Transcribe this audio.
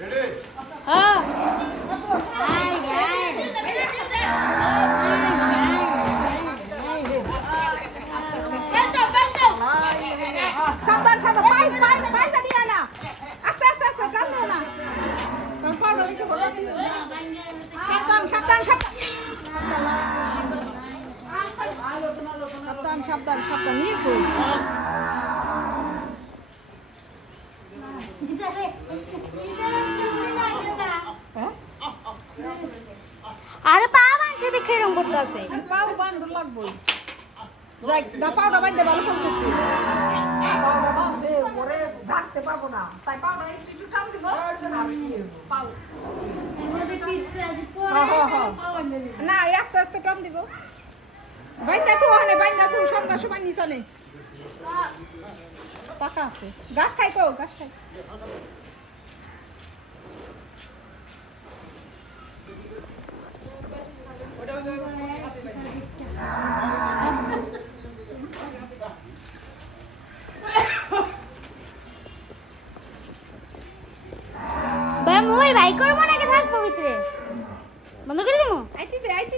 হ্যাঁ সাবধান সাবধান পাই পাই পাই যাবি না আস্তে আস্তে আস্তে কান দিও না তোর পাউডার একটু ভালো সাবধান সাবধান সাবধান সাবধান সাবধান সাবধান নিয়ে কই আরে পা বানছে দেখে এরকম করতে আছে পাও বান্ধ লাগবই যাই না পাউডার বাইন্দে ভালো করতেছি পাউডার বান্ধে পরে রাখতে পারবো না তাই পাউডার একটু টান দিব পাউ না আস্তে আস্তে টান দিব বাইন্দা তো ওখানে বাইন্দা তো সন্ধ্যার সময় নিচে নেই পাকা আছে ঘাস খাই তো ঘাস খাই ভাই মুই ভাই করবো নাকি থাকবো ভিতরে বন্ধ করে দেবো আইতি দে আইতি